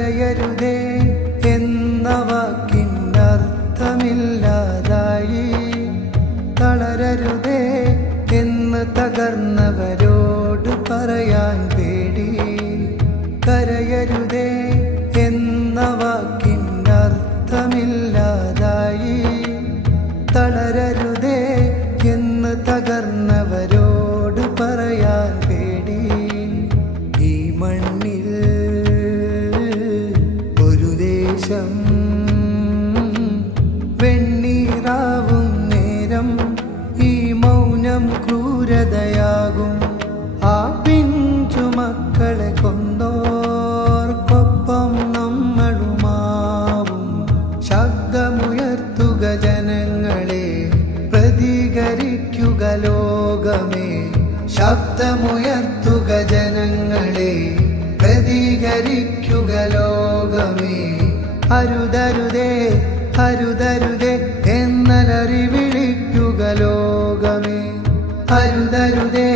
കരയരുതേ എന്ന വാക്കിനർത്ഥമില്ലാതായി. തളരരുതേ എന്ന് തകർന്നവരോട് പറയാൻ പേടി. കരയരുതേ എന്ന വാക്കിനർത്ഥമില്ലാതായി. തളരരുതേ എന്ന് തകർന്നവരോട് പറയാൻ പേടി. ഈ മണ്ണിൽ ഒരു ദേശം വെണ്ണീറാവും നേരം ഈ മൗനം ക്രൂരതയാകും. ആ പിഞ്ചു മക്കളെ കൊന്നോർക്കൊപ്പം നമ്മളുമാവും. ശബ്ദമുയർത്തുക ജനങ്ങളെ, പ്രതികരിക്കുക ലോകമേ. ശബ്ദമുയർത്തുക ജനങ്ങളെ, പ്രതികരിക്കുക ലോകമേ. അരുതരുതേ അരുതരുതേ എന്നലറി വിളിക്കുക ലോകമേ. അരുതരുതേ